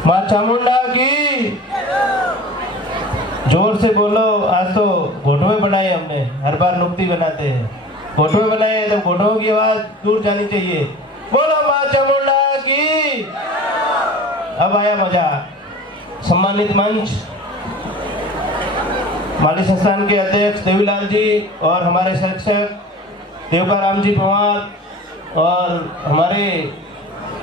माँ चामुंडा की जोर से बोलो। आज तो घोटवे बनाए हमने, हर बार नुक्ति बनाते हैं, घोटवे बनाए तो घोटों की आवाज दूर जानी चाहिए। बोलो माँ चामुंडा की। अब आया मजा। सम्मानित मंच, माली संस्थान के अध्यक्ष देवीलाल जी और हमारे शिक्षक देवकाराम जी पवार और हमारे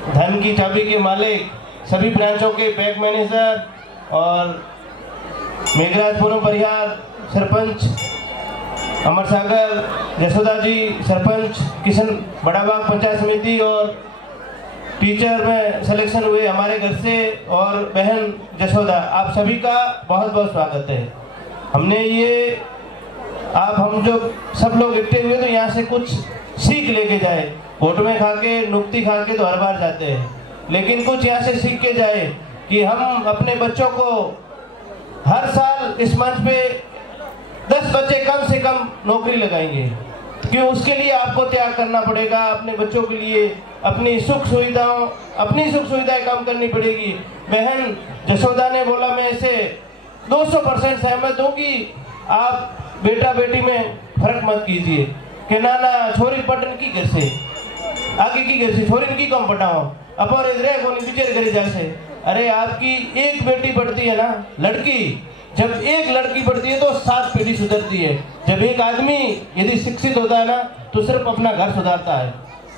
धन की चाबी के मालिक, सभी ब्रांचों के बैंक मैनेजर और मेघराजपुरम परिहार सरपंच अमर सागर, जसोदा जी सरपंच, किशन बड़ाबाग पंचायत समिति और टीचर में सिलेक्शन हुए हमारे घर से और बहन जसोदा, आप सभी का बहुत बहुत स्वागत है। हमने ये हम जो सब लोग इकट्ठे हुए तो यहाँ से कुछ सीख लेके जाए। वोट में खा के नुक्ति खा के तो हर बार जाते हैं, लेकिन कुछ यहाँ से सीख के जाए कि हम अपने बच्चों को हर साल इस मंच पे 10 बच्चे कम से कम नौकरी लगाएंगे, क्यों? उसके लिए आपको त्याग करना पड़ेगा, अपने बच्चों के लिए अपनी सुख सुविधाएं कम करनी पड़ेगी। बहन जसोदा ने बोला, मैं इसे 200% सहमत हूँ कि आप बेटा बेटी में फर्क मत कीजिए कि ना छोरी पटन की घर से आगे की घर से छोरी की कम पटाओ अपर इधर को विचार करी जैसे। अरे आपकी एक बेटी बढ़ती है ना, लड़की, जब एक लड़की बढ़ती है तो 7 पीढ़ी सुधरती है। जब एक आदमी यदि शिक्षित होता है ना तो सिर्फ अपना घर सुधारता है।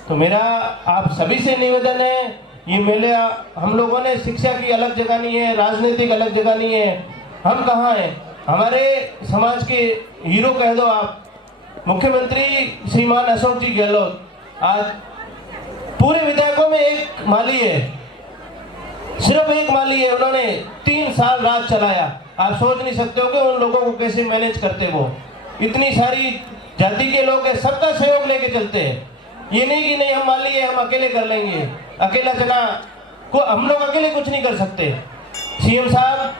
तो मेरा आप सभी से निवेदन है, ये मेले हम लोगों ने शिक्षा की अलग जगह नहीं है, राजनीतिक अलग जगह नहीं है। हम कहाँ हैं? हमारे समाज के हीरो कह दो आप, मुख्यमंत्री श्रीमान अशोक जी गहलोत। आज पूरे विधायकों में एक माली है, सिर्फ एक माली है, उन्होंने 3 साल राज चलाया। आप सोच नहीं सकते हो कि उन लोगों को कैसे मैनेज करते। वो इतनी सारी जाति के लोग हैं, सबका सहयोग लेके चलते हैं। ये नहीं कि नहीं हम माली है, हम अकेले कर लेंगे, अकेला जना को हम लोग अकेले कुछ नहीं कर सकते। सीएम साहब,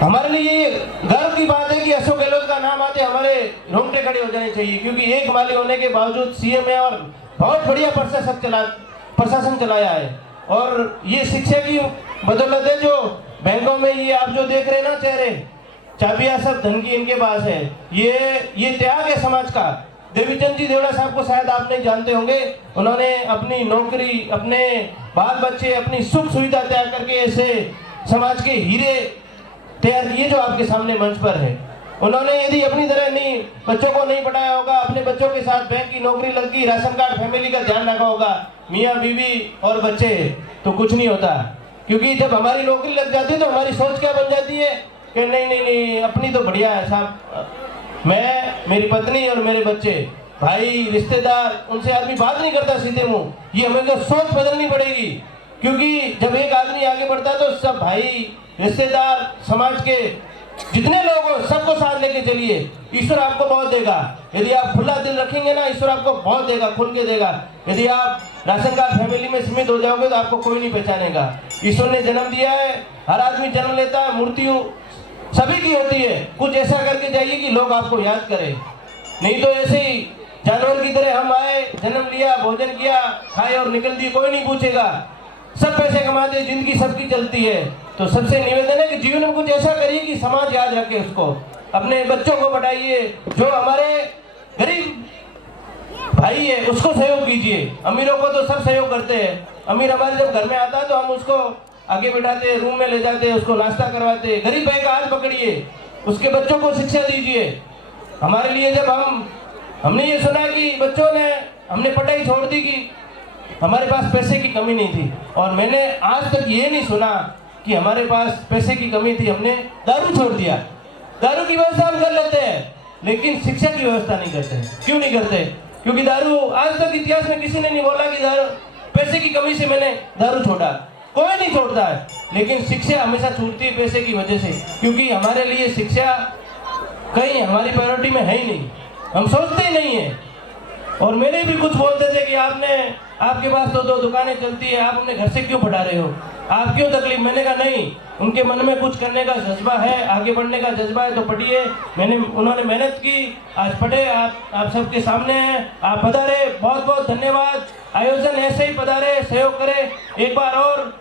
हमारे लिए ये गर्व की बात है कि अशोक गहलोत का नाम आते हमारे रोंगटे खड़े हो जाने चाहिए, क्योंकि एक माली होने के बावजूद सीएम है और बहुत बढ़िया प्रशासन चलाया है। और ये शिक्षा की बदौलत है। जो बैंकों में ये आप जो देख रहे हैं ना चेहरे, चाबियां सब धन की इनके पास है। ये त्याग है समाज का। देवीचंद जी देवड़ा साहब को शायद आप नहीं जानते होंगे, उन्होंने अपनी नौकरी, अपने बाल बच्चे, अपनी सुख सुविधा त्याग करके ऐसे समाज के हीरे तैयार किए जो आपके सामने मंच पर है। उन्होंने यदि अपनी तरह नहीं बच्चों को नहीं पढ़ाया होगा, अपने बच्चों के साथ बैंक की नौकरी लग गई, राशन कार्ड फैमिली का ध्यान रखा होगा, मियाँ बीवी और बच्चे, तो कुछ नहीं होता। क्योंकि जब हमारी नौकरी लग जाती है तो हमारी सोच क्या बन जाती है कि नहीं अपनी तो बढ़िया है साहब, मैं, मेरी पत्नी और मेरे बच्चे, भाई रिश्तेदार, उनसे आदमी बात नहीं करता सीधे मुंह। ये हमें तो सोच बदलनी पड़ेगी, क्योंकि जब एक आदमी आगे बढ़ता है तो सब भाई, रिश्तेदार, समाज के जितने लोग हो सबको साथ लेके चलिए। ईश्वर आपको बहुत देगा यदि आप खुला दिल रखेंगे ना, ईश्वर आपको बहुत देगा, खुल के देगा। यदि आप राशन कार्ड फैमिली में सीमित हो जाओगे तो आपको कोई नहीं पहचानेगा। ईश्वर ने जन्म दिया है, हर आदमी जन्म लेता है, मृत्यु सभी की होती है। कुछ ऐसा करके जाइए कि लोग आपको याद करें, नहीं तो ऐसे ही जानवर की तरह हम आए, जन्म लिया, भोजन किया, खाए और निकल दिए, कोई नहीं पूछेगा। सब पैसे कमाते, जिंदगी सबकी चलती है। तो सबसे निवेदन है कि जीवन में कुछ ऐसा करिए कि समाज याद रखे उसको। अपने बच्चों को बढ़ाइए, जो हमारे गरीब भाई है उसको सहयोग कीजिए। अमीरों को तो सब सहयोग करते हैं। अमीर हमारे जब घर में आता है तो हम उसको आगे बैठाते, रूम में ले जाते, उसको नाश्ता करवाते। गरीब भाई का हाथ पकड़िए, उसके बच्चों को शिक्षा दीजिए। हमारे लिए जब हमने ये सुना कि बच्चों ने, हमने पढ़ाई छोड़ दी कि हमारे पास पैसे की कमी नहीं थी, और मैंने आज तक ये नहीं सुना कि हमारे पास पैसे की कमी थी, हमने दारू छोड़ दिया। दारू की व्यवस्था हम कर लेते हैं, लेकिन शिक्षा की व्यवस्था नहीं करते। क्यों नहीं करते? क्योंकि दारू, आज तक इतिहास में किसी ने नहीं बोला कि दारू, पैसे की कमी से मैंने दारू छोड़ा, कोई नहीं छोड़ता है। लेकिन शिक्षा हमेशा छूटती है पैसे की वजह से, क्योंकि हमारे लिए शिक्षा कहीं हमारी प्रायोरिटी में है ही नहीं, हम सोचते ही नहीं है। और मैंने भी कुछ बोलते थे कि आपके पास तो 2 दुकानें चलती है, आप अपने घर से क्यों बढ़ा रहे हो, आप क्यों तकलीफ? मैंने कहा नहीं, उनके मन में कुछ करने का जज्बा है, आगे बढ़ने का जज्बा है तो पढ़िए। उन्होंने मेहनत की, आज पढ़े, आप सबके सामने हैं, आप पधारे, बहुत बहुत धन्यवाद। आयोजन ऐसे ही पधारे, सहयोग करें। एक बार और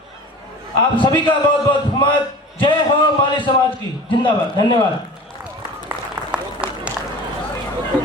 आप सभी का बहुत बहुत धन्यवाद। जय हो माली समाज की, जिंदाबाद। धन्यवाद।